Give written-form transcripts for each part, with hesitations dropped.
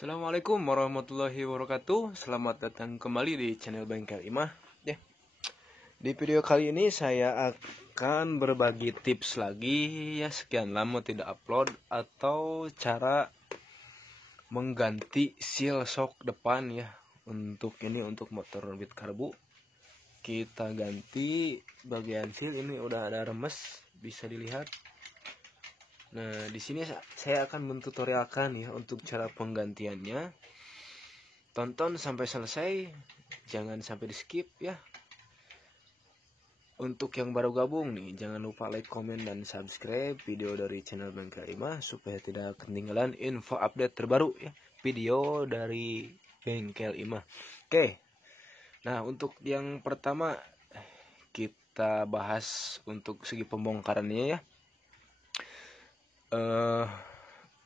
Assalamualaikum warahmatullahi wabarakatuh. Selamat datang kembali di channel Bengkel Imah. Di video kali ini saya akan berbagi tips lagi ya, sekian lama tidak upload, atau cara mengganti seal shock depan ya. Untuk motor Bit Karbu. Kita ganti bagian seal ini, udah ada remes, bisa dilihat. Nah, di sini saya akan mentutorialkan ya untuk cara penggantiannya. Tonton sampai selesai, jangan sampai di skip ya. Untuk yang baru gabung nih, jangan lupa like, komen, dan subscribe video dari channel Bengkel Imah supaya tidak ketinggalan info update terbaru ya, video dari Bengkel Imah. Oke. Nah, untuk yang pertama kita bahas untuk segi pembongkarannya ya.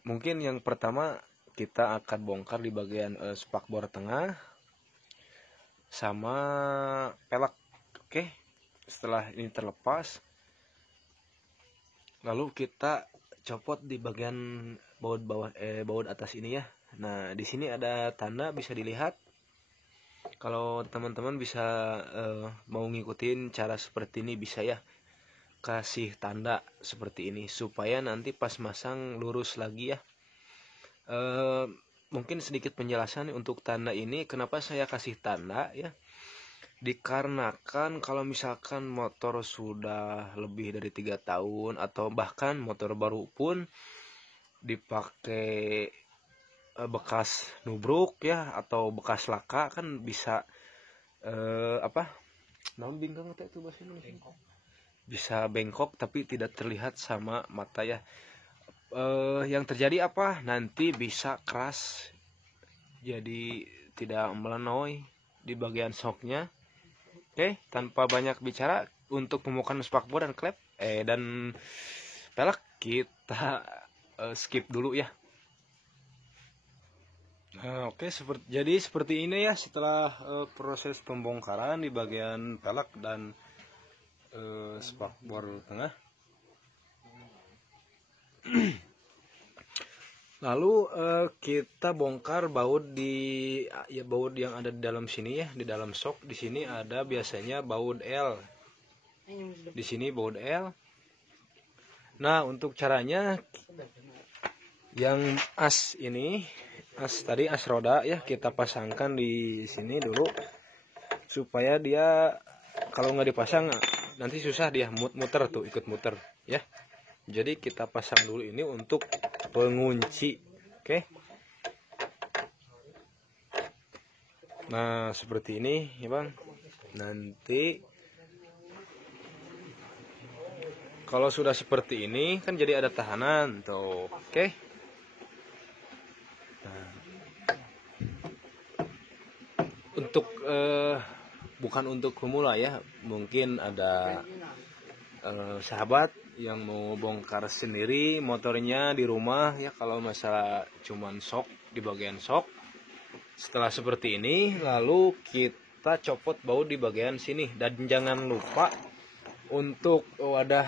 Mungkin yang pertama kita akan bongkar di bagian spakbor tengah sama pelek. Oke. Setelah ini terlepas, lalu kita copot di bagian baut atas ini ya. Nah, di sini ada tanda, bisa dilihat. Kalau teman-teman bisa mau ngikutin cara seperti ini, bisa ya, kasih tanda seperti ini supaya nanti pas masang lurus lagi ya. Mungkin sedikit penjelasan untuk tanda ini, kenapa saya kasih tanda ya, dikarenakan kalau misalkan motor sudah lebih dari 3 tahun atau bahkan motor baru pun dipakai bekas nubruk ya, atau bekas laka, kan bisa bingkang itu bahasa Indonesia, bisa bengkok tapi tidak terlihat sama mata ya. Yang terjadi apa? Nanti bisa keras, jadi tidak melenoy di bagian shocknya. Oke, tanpa banyak bicara, untuk pembukaan spakbor dan klep dan pelek kita skip dulu ya. Nah, oke, jadi seperti ini ya setelah proses pembongkaran di bagian pelek dan spakbor tengah. Lalu kita bongkar baut baut yang ada di dalam sini ya, di dalam shock. Di sini ada biasanya baut L. Di sini baut L. Nah, untuk caranya, yang as roda ya, kita pasangkan di sini dulu supaya dia kalau nggak dipasang nanti susah dia muter tuh, ikut muter ya. Jadi kita pasang dulu ini untuk pengunci. Oke. Nah, seperti ini ya Bang. Nanti kalau sudah seperti ini kan jadi ada tahanan tuh. Oke. Nah, untuk bukan untuk pemula ya, mungkin ada sahabat yang mau bongkar sendiri motornya di rumah ya, kalau masalah cuman shock di bagian shock. Setelah seperti ini, lalu kita copot baut di bagian sini, dan jangan lupa untuk wadah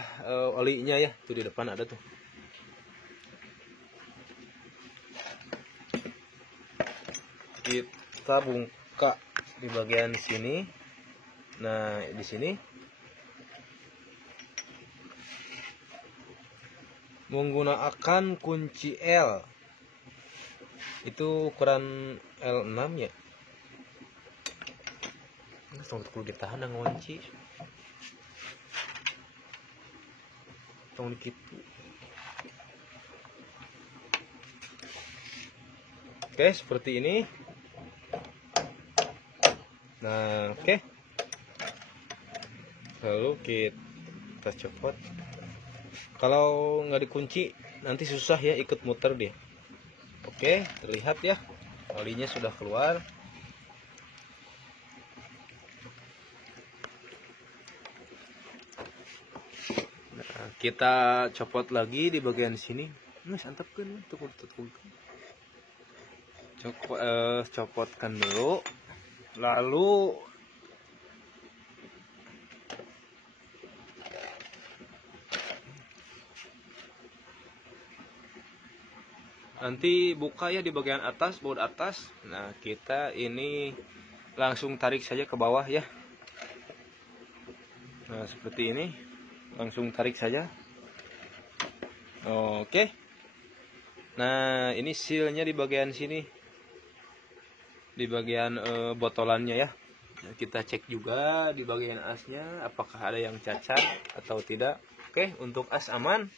olinya ya, tuh di depan ada tuh. Kita buka di bagian sini. Nah, di sini menggunakan kunci L, itu ukuran L6 ya. Tong kudu ditahan ngunci tong gitu. Oke, seperti ini. Nah, oke. Lalu kita copot. Kalau nggak dikunci nanti susah ya, ikut muter dia. Oke, terlihat ya, olinya sudah keluar. Nah, kita copot lagi di bagian sini. Santapkan copotkan dulu. Lalu Nanti buka ya di bagian atas, baut atas. Nah, kita ini langsung tarik saja ke bawah ya. Nah, seperti ini. Langsung tarik saja. Oke. Nah, ini sealnya di bagian sini. Di bagian botolannya ya. Nah, kita cek juga di bagian asnya apakah ada yang cacat atau tidak. Oke, untuk as aman.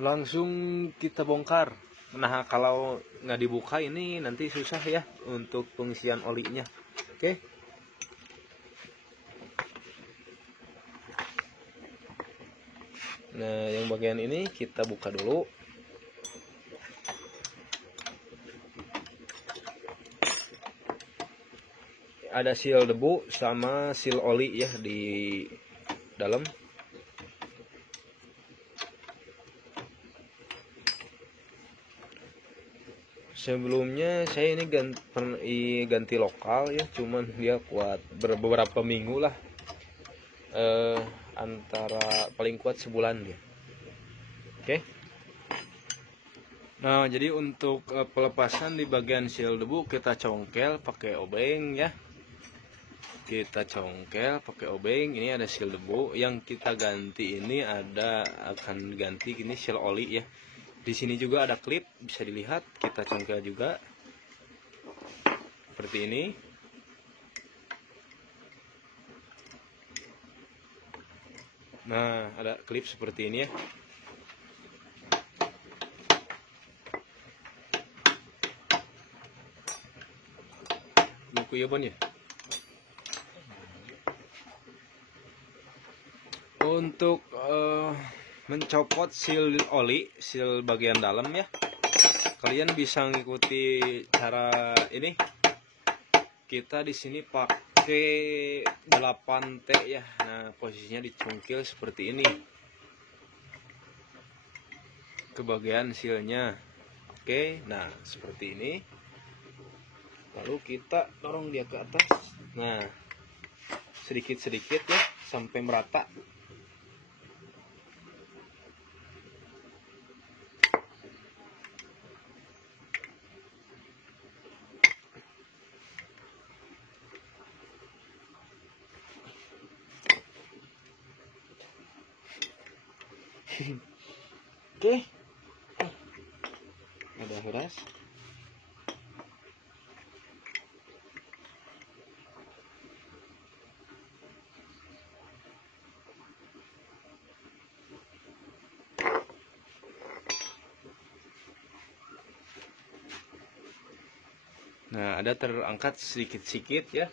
Langsung kita bongkar. Nah, kalau nggak dibuka ini nanti susah ya untuk pengisian olinya. Oke. Nah, yang bagian ini kita buka dulu. Ada seal debu sama seal oli ya di dalam. Sebelumnya saya ini ganti lokal ya, cuman dia kuat beberapa minggu lah, antara paling kuat sebulan dia. Oke. Nah, jadi untuk pelepasan di bagian seal debu kita congkel pakai obeng ya. Kita congkel pakai obeng. Ini ada seal debu yang kita ganti, ini akan ganti ini seal oli ya. Di sini juga ada klip, bisa dilihat, kita congkel juga seperti ini. Nah, ada klip seperti ini ya. Buku ya bon ya. Untuk mencopot seal oli, seal bagian dalam ya, kalian bisa ngikuti cara ini. Kita di sini pakai 8T ya. Nah, posisinya dicungkil seperti ini ke bagian sealnya. Oke, nah seperti ini. Lalu kita dorong dia ke atas. Nah, sedikit-sedikit ya sampai merata. Oke, ada keras. Nah, ada terangkat sedikit-sedikit ya.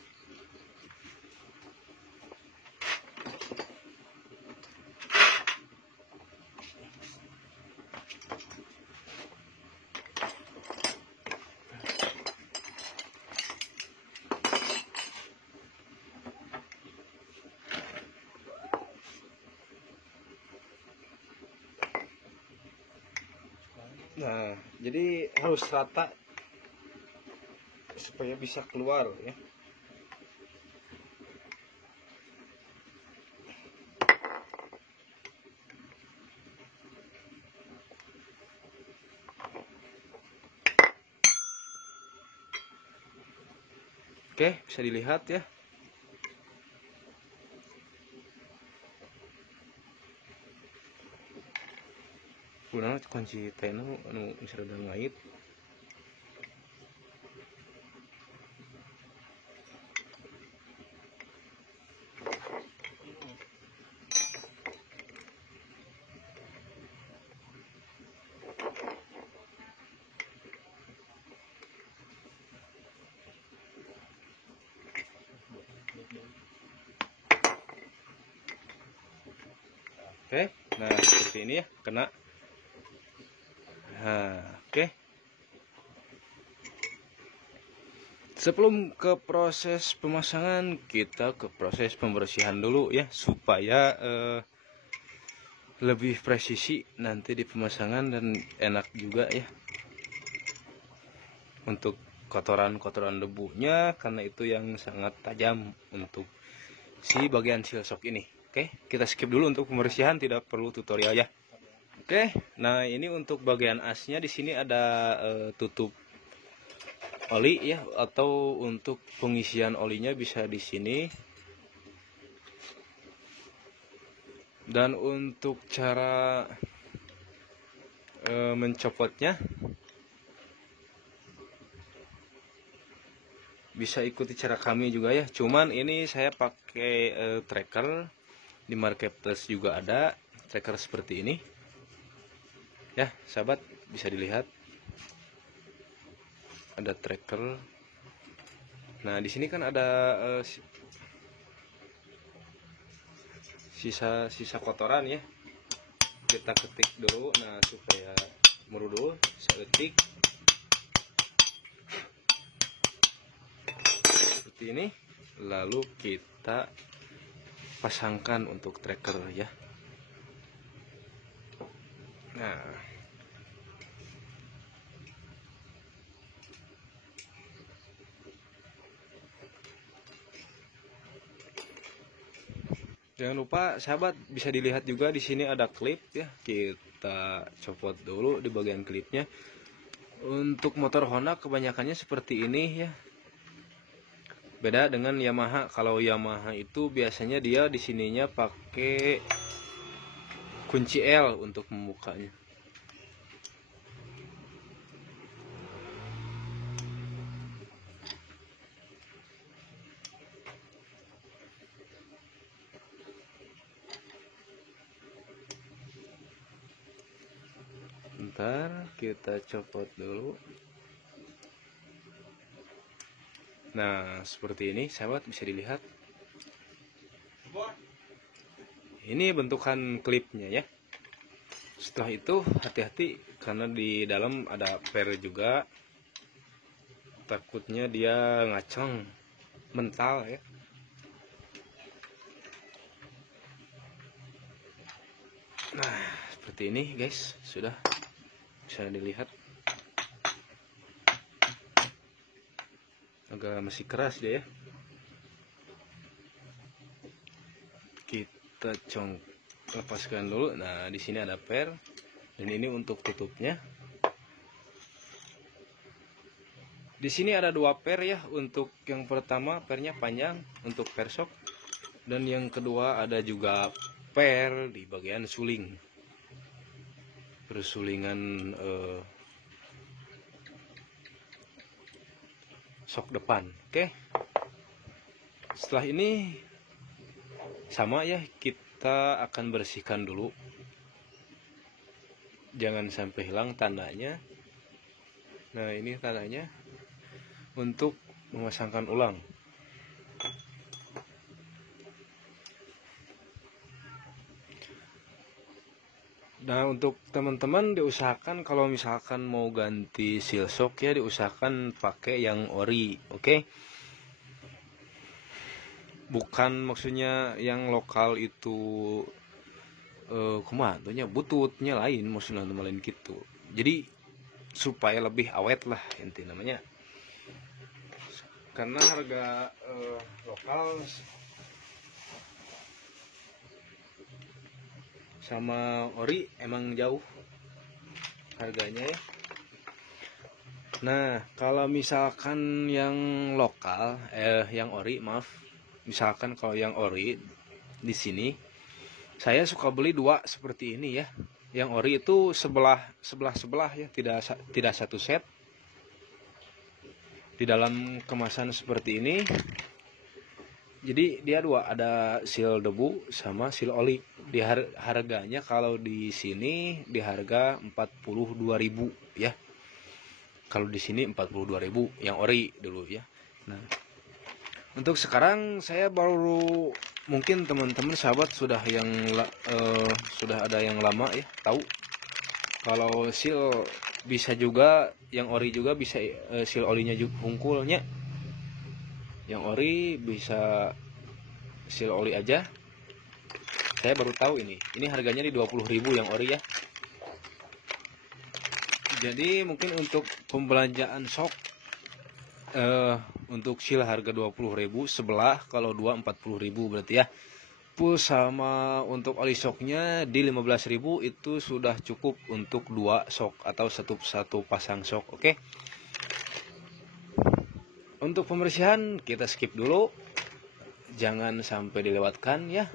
Nah, jadi harus rata supaya bisa keluar ya. Oke, bisa dilihat ya. Kunaon kunci tenu anu misalnya ngait. Oke, nah seperti ini ya, kena. Nah, oke. Sebelum ke proses pemasangan, kita ke proses pembersihan dulu ya, supaya lebih presisi nanti di pemasangan dan enak juga ya. Untuk kotoran-kotoran debunya, karena itu yang sangat tajam untuk si bagian seal shock ini. Oke, kita skip dulu untuk pembersihan, tidak perlu tutorial ya. Oke, nah ini untuk bagian asnya di sini ada tutup oli ya, atau untuk pengisian olinya bisa di sini. Dan untuk cara mencopotnya bisa ikuti cara kami juga ya. Cuman ini saya pakai tracker, di marketplace juga ada tracker seperti ini. Ya, sahabat bisa dilihat ada tracker. Nah, di sini kan ada sisa kotoran ya. Kita ketik dulu, nah supaya merudul, saya ketik seperti ini, lalu kita pasangkan untuk tracker ya. Nah, jangan lupa sahabat bisa dilihat juga di sini ada klip ya. Kita copot dulu di bagian klipnya. Untuk motor Honda kebanyakannya seperti ini ya. Beda dengan Yamaha. Kalau Yamaha itu biasanya dia di sininya pakai kunci L untuk membukanya. Bentar, kita copot dulu. Nah, seperti ini sahabat bisa dilihat. Ini bentukan klipnya ya. Setelah itu hati-hati karena di dalam ada per juga. Takutnya dia ngaceng, mental ya. Nah, seperti ini guys, sudah bisa dilihat. Agak masih keras dia ya. Kita lepaskan dulu. Nah, di sini ada per dan ini untuk tutupnya. Di sini ada dua per ya. Untuk yang pertama pernya panjang untuk per shock, dan yang kedua ada juga per di bagian suling, persulingan shock depan. Oke, setelah ini sama ya, kita akan bersihkan dulu, jangan sampai hilang tandanya. Nah, ini tandanya untuk memasangkan ulang. Nah, untuk teman-teman diusahakan kalau misalkan mau ganti seal shock ya, diusahakan pakai yang ori, oke? Bukan maksudnya yang lokal itu kumaha bututnya lain, maksudnya lain gitu. Jadi supaya lebih awet lah inti namanya. Karena harga lokal sama ori emang jauh harganya ya. Nah, kalau misalkan yang lokal yang ori, maaf, misalkan kalau yang ori di sini saya suka beli dua seperti ini ya. Yang ori itu sebelah ya, tidak satu set. Di dalam kemasan seperti ini. Jadi dia dua, ada seal debu sama seal oli. Di harganya kalau di sini di harga 42.000 ya. Kalau di sini 42.000 yang ori dulu ya. Nah, untuk sekarang saya baru, mungkin teman-teman sahabat sudah ada yang lama ya tahu kalau seal bisa juga, yang ori juga bisa seal olinya juga hungkulnya. Yang ori bisa seal oli aja. Saya baru tahu ini harganya di 20.000 yang ori ya. Jadi mungkin untuk pembelanjaan shock untuk seal harga 20.000, sebelah kalau 2 40.000 berarti ya. sama untuk oli shocknya di 15.000 itu sudah cukup untuk 2 shock atau satu pasang shock. Oke. Untuk pembersihan kita skip dulu, jangan sampai dilewatkan ya.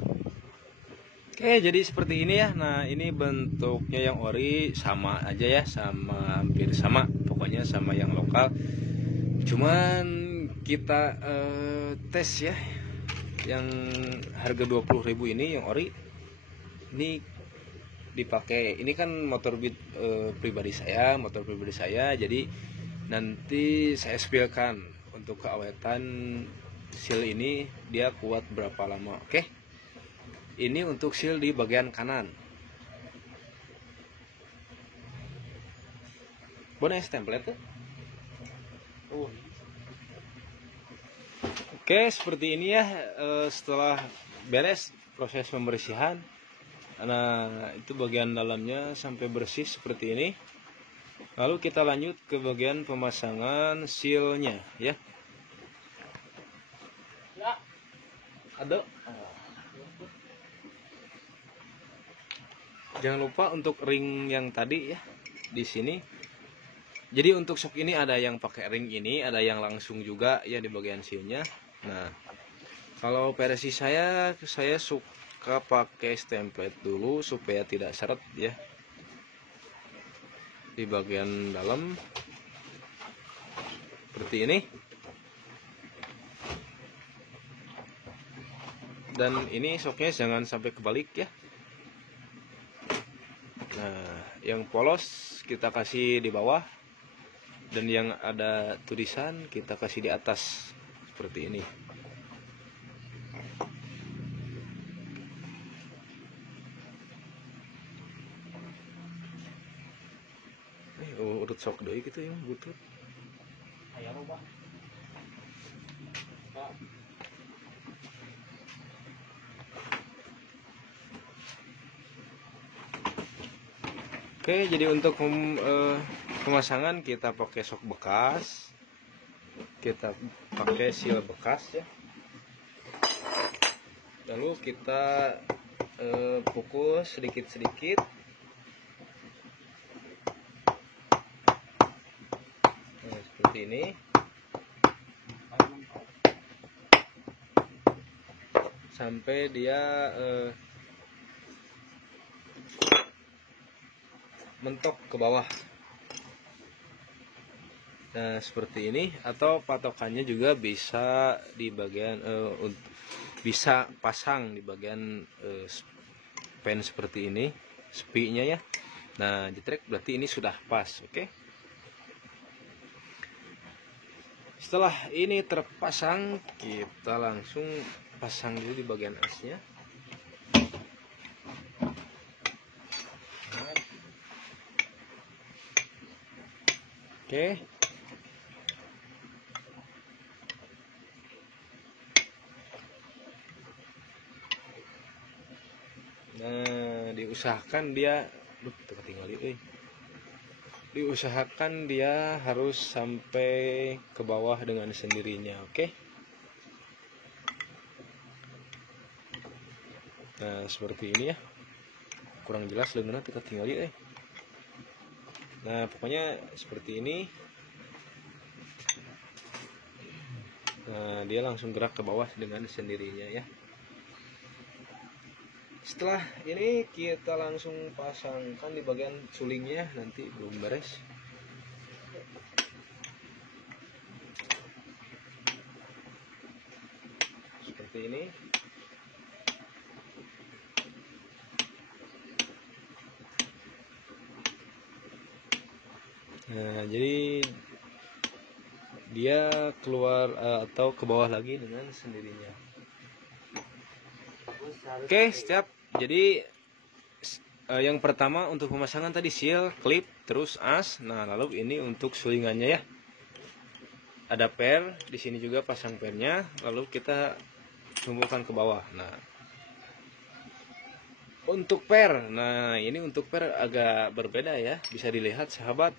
Oke, jadi seperti ini ya. Nah, ini bentuknya yang ori sama aja ya, sama hampir sama, pokoknya sama yang lokal. Cuman kita tes ya, yang harga 20.000 ini yang ori ini dipakai. Ini kan motor pribadi saya, jadi nanti saya spillkan untuk keawetan seal ini dia kuat berapa lama. Oke. Ini untuk seal di bagian kanan. Bonus template tuh. Oke, seperti ini ya. Setelah beres proses pembersihan, nah itu bagian dalamnya sampai bersih seperti ini. Lalu kita lanjut ke bagian pemasangan sealnya ya. Ada. Jangan lupa untuk ring yang tadi ya di sini. Jadi untuk shock ini ada yang pakai ring ini, ada yang langsung juga ya di bagian sealnya. Nah, kalau versi saya suka pakai template dulu supaya tidak seret ya di bagian dalam seperti ini. Dan ini shocknya jangan sampai kebalik ya. Nah, yang polos kita kasih di bawah, dan yang ada tulisan kita kasih di atas seperti ini. Urut sok doi gitu ya, butut. Oke, jadi untuk pemasangan kita pakai sok bekas, kita pakai seal bekas ya. Lalu kita pukul sedikit-sedikit. Nah, seperti ini. Sampai dia mentok ke bawah. Nah, seperti ini, atau patokannya juga bisa di bagian bisa pasang di bagian pen seperti ini, spinya ya. Nah, jetrek berarti ini sudah pas, oke. Setelah ini terpasang, kita langsung pasang dulu di bagian asnya. Oke. Nah, diusahakan dia diusahakan dia harus sampai ke bawah dengan sendirinya, oke. Nah, seperti ini ya. Kurang jelas lengan kita tinggal Nah, pokoknya seperti ini. Nah, dia langsung gerak ke bawah dengan sendirinya ya. Setelah ini kita langsung pasangkan di bagian sulingnya, nanti belum beres. Seperti ini. Nah, jadi dia keluar atau ke bawah lagi dengan sendirinya. Oke, siap. Jadi yang pertama untuk pemasangan tadi seal, klip, terus as. Nah, lalu ini untuk sulingannya ya. Ada per, di sini juga pasang pernya. Lalu kita tumbuhkan ke bawah. Nah, untuk per, nah ini untuk per agak berbeda ya. Bisa dilihat sahabat.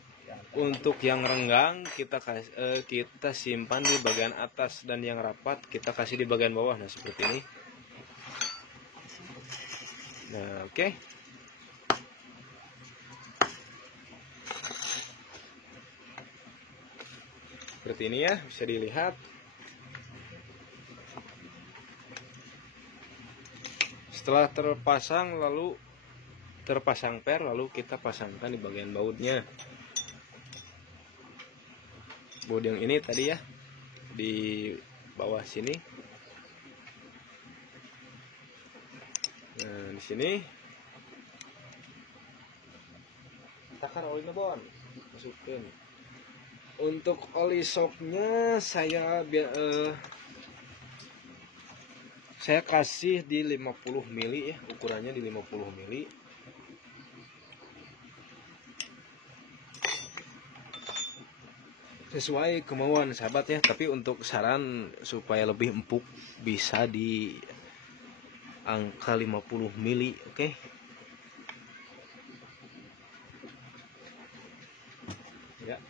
Untuk yang renggang kita simpan di bagian atas, dan yang rapat kita kasih di bagian bawah. Nah, seperti ini. Nah, oke. Seperti ini ya, bisa dilihat. Setelah terpasang per, lalu kita pasangkan di bagian bautnya. Baut yang ini tadi ya, di bawah sini. Nah, di sini takar olinya bon, masukin. Untuk oli shocknya saya kasih di 50 mili ya, ukurannya di 50 mili. Sesuai kemauan sahabat ya, tapi untuk saran supaya lebih empuk bisa di angka 50 mili, oke. Ya.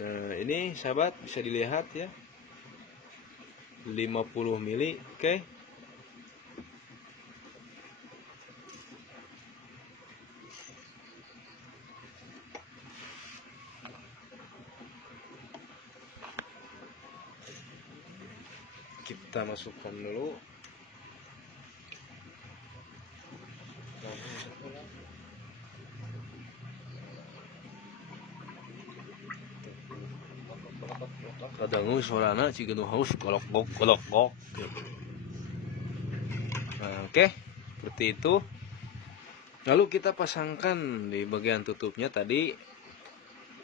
Nah, ini sahabat bisa dilihat ya. 50 mili, oke. Kita masukkan dulu. Kadang suarana ciga nu haus golok-golok. Nah, oke. Seperti itu. Lalu kita pasangkan di bagian tutupnya tadi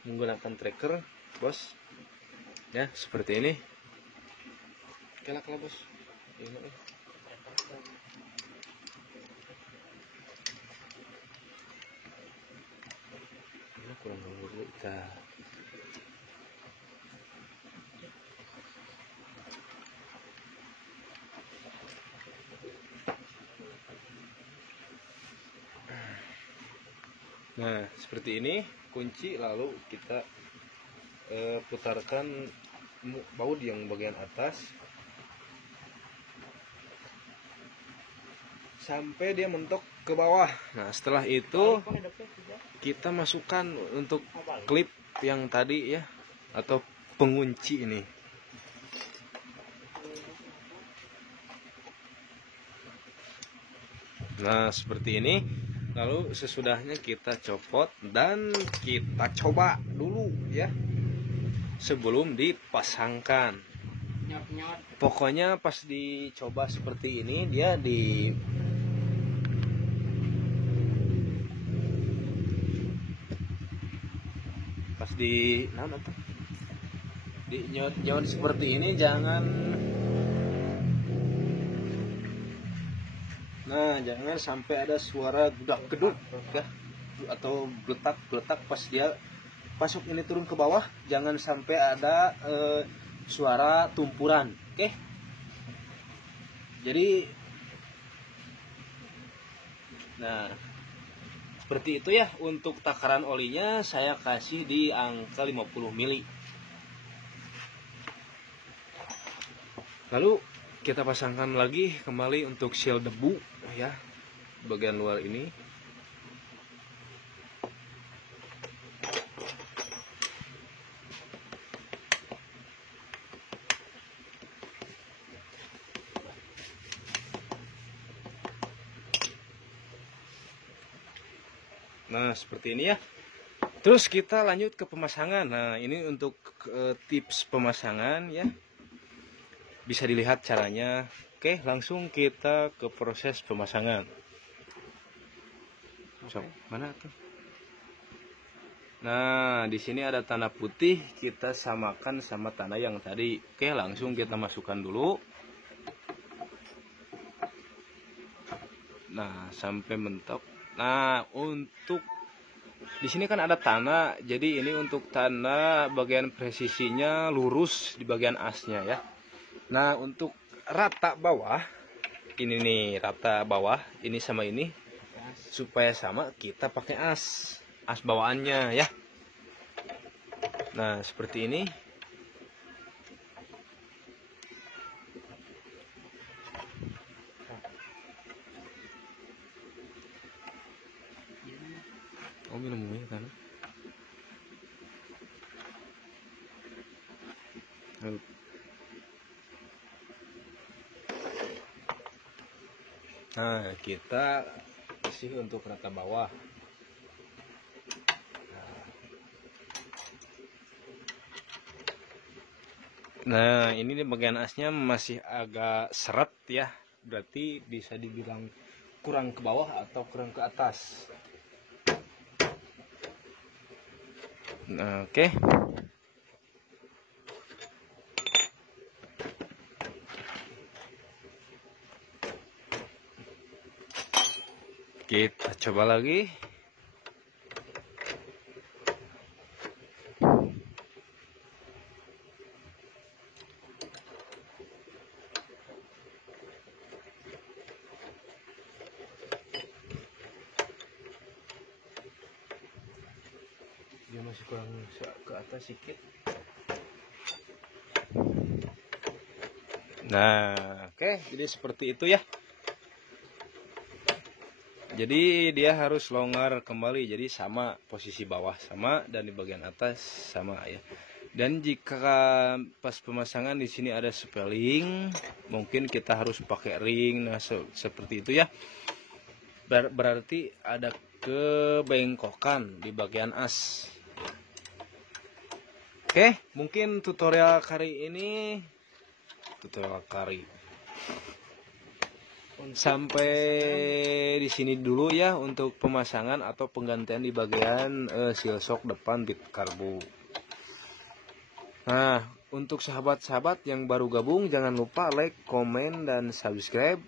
menggunakan tracker, bos. Ya, seperti ini. Kelak lah, bos. Ini kurang dulu kita. Nah, seperti ini kunci, lalu kita putarkan baut yang bagian atas sampai dia mentok ke bawah. Nah, setelah itu kita masukkan untuk klip yang tadi ya, atau pengunci ini. Nah, seperti ini. Lalu sesudahnya kita copot dan kita coba dulu ya, sebelum dipasangkan. Pokoknya pas dicoba seperti ini dia di nyot seperti ini jangan. Nah, jangan sampai ada suara gedak-geduk ya, atau geletak-geletak pas dia pasok ini turun ke bawah, jangan sampai ada suara tumpuran, oke? Jadi, nah seperti itu ya. Untuk takaran olinya saya kasih di angka 50 mili. Lalu kita pasangkan lagi kembali untuk seal debu ya, bagian luar ini. Nah, seperti ini ya. Terus kita lanjut ke pemasangan. Nah, ini untuk tips pemasangan ya. Bisa dilihat caranya. Oke, langsung kita ke proses pemasangan. So, mana tuh? Nah, di sini ada tanah putih, kita samakan sama tanah yang tadi. Oke, langsung kita masukkan dulu. Nah, sampai mentok. Nah, untuk di sini kan ada tanah, jadi ini untuk tanah bagian presisinya lurus di bagian asnya ya. Nah, untuk rata bawah, ini nih rata bawah, ini sama ini, supaya sama kita pakai as bawaannya ya. Nah, seperti ini. minum kan. Nah, kita isi untuk rata bawah. Nah, ini di bagian asnya masih agak seret ya. Berarti bisa dibilang kurang ke bawah atau kurang ke atas. Nah, oke. Kita coba lagi. Dia masih kurang ke atas sedikit. Nah, oke, jadi seperti itu ya. Jadi dia harus longgar kembali, jadi sama posisi bawah sama dan di bagian atas sama ya. Dan jika pas pemasangan di sini ada spelling, mungkin kita harus pakai ring. Nah, seperti itu ya. Berarti ada kebengkokan di bagian as. Oke, mungkin tutorial kali ini sampai di sini dulu ya untuk pemasangan atau penggantian di bagian seal shock depan bit karbu. Nah, untuk sahabat-sahabat yang baru gabung, jangan lupa like, komen, dan subscribe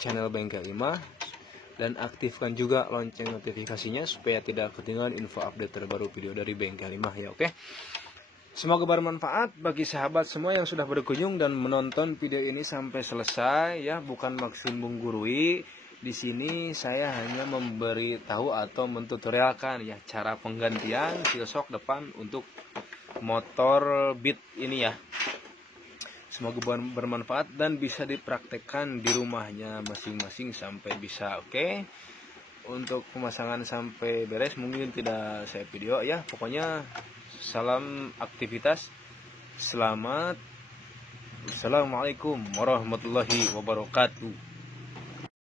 channel Bengkel 5 dan aktifkan juga lonceng notifikasinya supaya tidak ketinggalan info update terbaru video dari Bengkel 5 ya, oke? Semoga bermanfaat bagi sahabat semua yang sudah berkunjung dan menonton video ini sampai selesai ya. Bukan maksud menggurui. Di sini saya hanya memberi tahu atau mentutorialkan ya cara penggantian seal shock depan untuk motor Beat ini ya. Semoga bermanfaat dan bisa dipraktekkan di rumahnya masing-masing sampai bisa, oke? Untuk pemasangan sampai beres mungkin tidak saya video ya. Pokoknya salam aktivitas, selamat. Assalamualaikum warahmatullahi wabarakatuh.